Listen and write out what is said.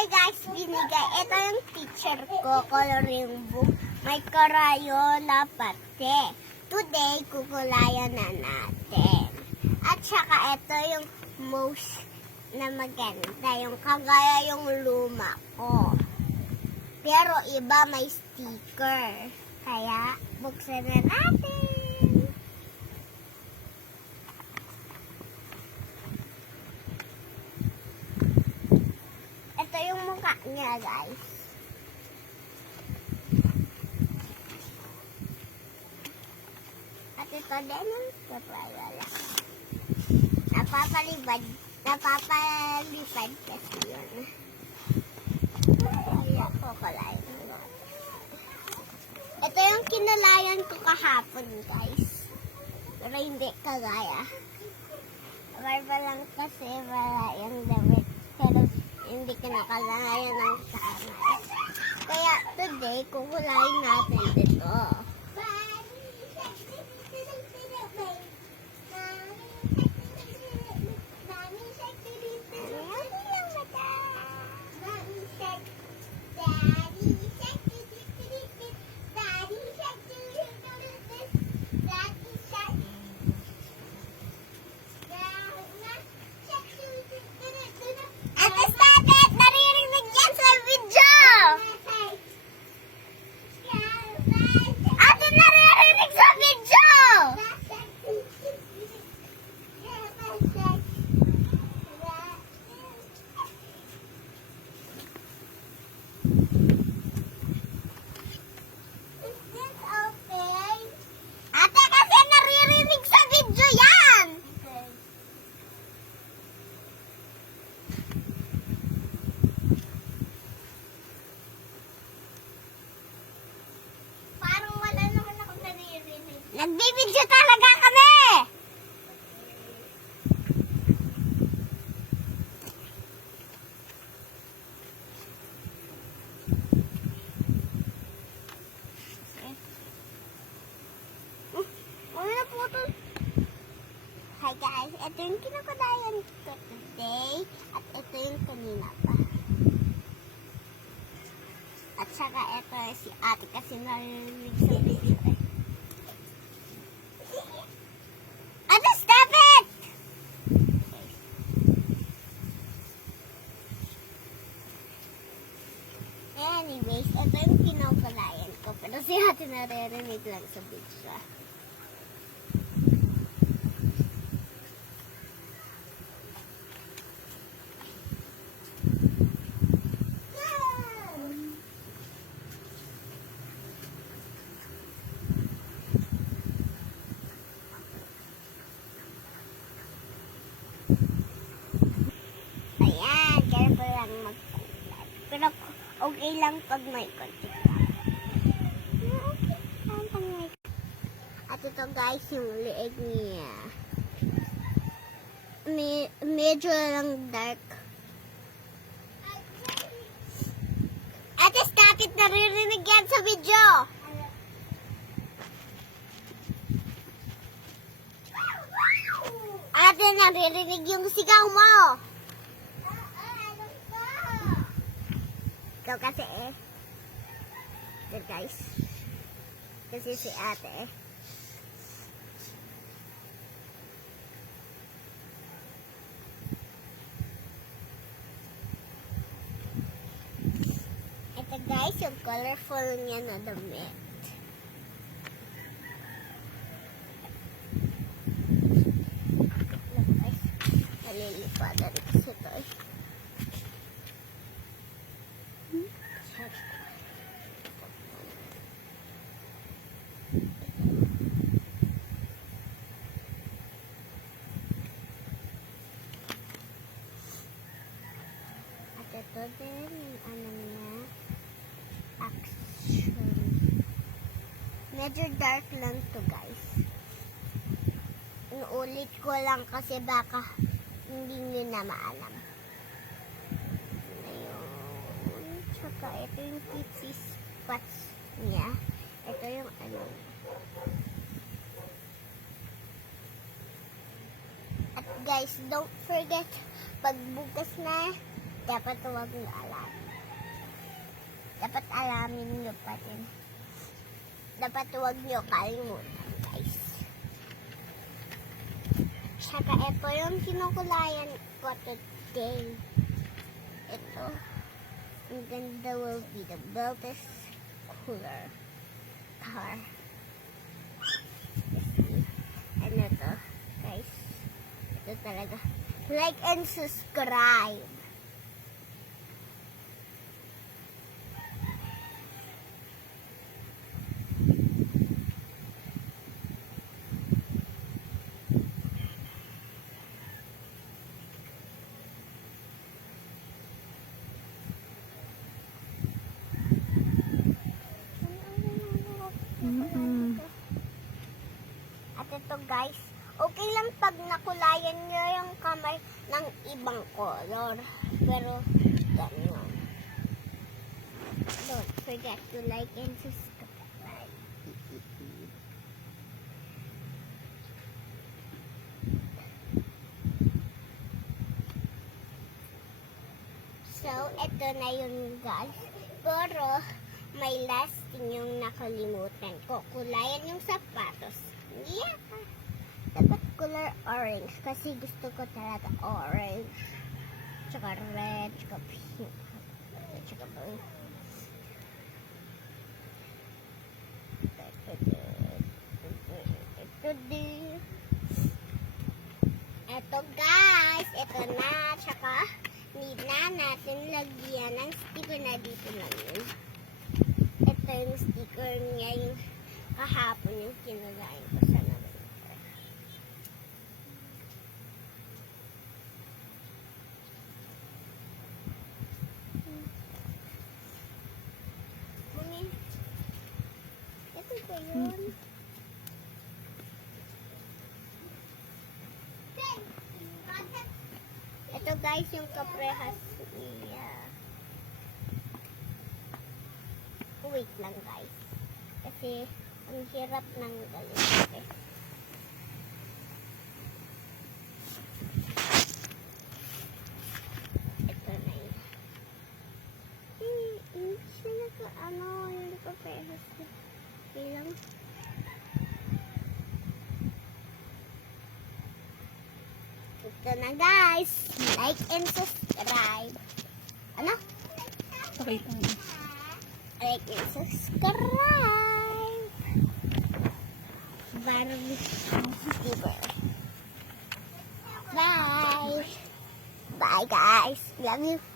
Hi guys, binigay. Ito yung teacher ko, coloring book. May Crayola pati. Today, kukulayan na natin. At saka ito yung most na maganda. Yung kagaya yung luma ko. Pero iba may sticker. Kaya, buksan na natin. Ito yung mukha niya, guys. At ito din yung Crayola. Napapalipad kasi yun. Kaya kukulayan mo. Ito yung kinulayan ko kahapon, guys. Pero hindi kagaya. Barba lang kasi wala yung damit. Pero hindi ko nakalayan ng sana. Kaya today, kukulayan natin dito. Nagbibidyo talaga kami! Wala po ito. Hi guys, ito yung kinakulayan ko today. At ito yung kanina pa. At saka ito si ate kasi narinig sa video eh. Anyways, ito yung kinakulayan ko. Pero si ate naririnig lang sa video. Ayan, careful lang magkulay. Pero okay lang pag may konti lang. Okay lang pag may. At ito guys, yung leeg niya. Medyo lang dark. Ate, stop it! Naririnig yan sa video! Ate, naririnig yung sigaw mo! Ikaw kasi eh. Ito guys. Kasi si ate eh. Ito guys, yung colorful niya na damit. Look guys, nalilipadan kasi ito eh. Ito din, ano niya, action. Medyo dark lang to guys. Inuulit ko lang kasi baka hindi nyo na maalam. Ayun. Tsaka ito yung tipsy spots niya. Ito yung ano. At guys, don't forget, pagbukas na Dapat huwag nyo alam. Dapat alamin nyo pa din. Dapat huwag nyo kalimutan, guys. Saka ito yung kinukulayan ko today. Ito. Ang ganda will be the brightest color. Ano to, guys? Ito talaga. Like and subscribe. At ito, guys, okay lang pag nakulayan nyo yung kamay ng ibang color. Pero, ganyan. Don't forget to like and subscribe. So, ito na yun, guys. Pero, may last thing yung nakalimutan ko. Kulayan yung sapatos. Yeah. Dapat color orange kasi gusto ko talaga orange. Tsaka red, tsaka pink. Tsaka blue. Ito, guys. Ito na. Tsaka need na natin lagyan ng sticker na dito lang yun. Ito yung sticker niya yung kahapon yung kinulayan ko sa November. Mami, ito ba yun? Ito, guys, yung kaprehas niya. Wait lang, guys. Kasi ang hirap ng galit. Ito na yun. Hindi siya hindi ko pehas. Bilang. Ito na, guys. Like and subscribe. Ano? Pakita mo. Like and subscribe. Barbie Steamer. Bye. Bye, guys. Love you.